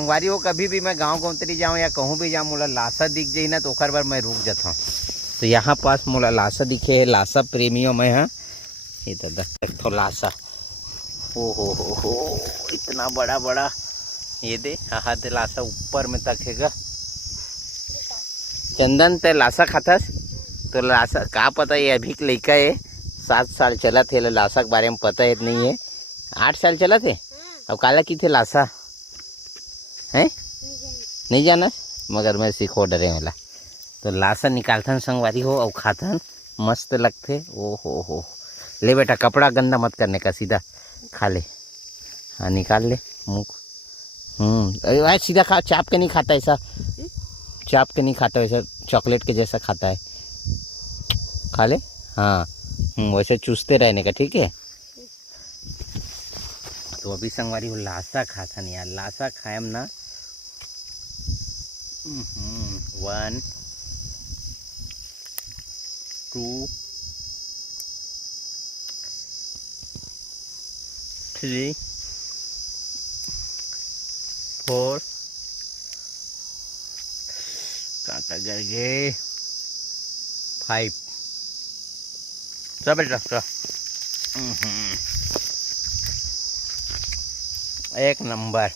संगवारी हो, कभी भी मैं गांव गौतरी जाऊँ या कहूँ भी जाऊँ, मोला लाशा दिख जाई ना तो ओकर बार मैं रुक जाता हूँ। तो यहाँ पास मोला लाशा दिखे है, लाशा प्रेमियों में है। ये तो देख तो लाशा, ओ हो, इतना बड़ा बड़ा। ये दे हाँ दे लाशा ऊपर में तक हैगा। चंदन ते लाशा खाथस? तो लाशा का पता, ये अभी के लड़का है, 7 साल चला थे, लाशा के बारे में पता है नहीं है। 8 साल चला थे। अब काला की थे लाशा है नहीं जाना, मगर मैं सीखो डरे वाला। तो लाशा निकालथन संगवारी हो और खाथन, मस्त लगते। ओ हो, ले बेटा कपड़ा गंदा मत करने का, सीधा खा ले। हाँ निकाल ले मुँह। अरे सीधा खा, चाप के नहीं खाता ऐसा, चाप के नहीं खाता ऐसा, चॉकलेट के जैसा खाता है। खा ले। हाँ वैसे चूसते रहने का, ठीक है। तो अभी संगवारी हो लाशा खाथन यार, लाशा खाएम ना। 1 2 3 4 काका गर गए 5। सब बेटा एक नंबर।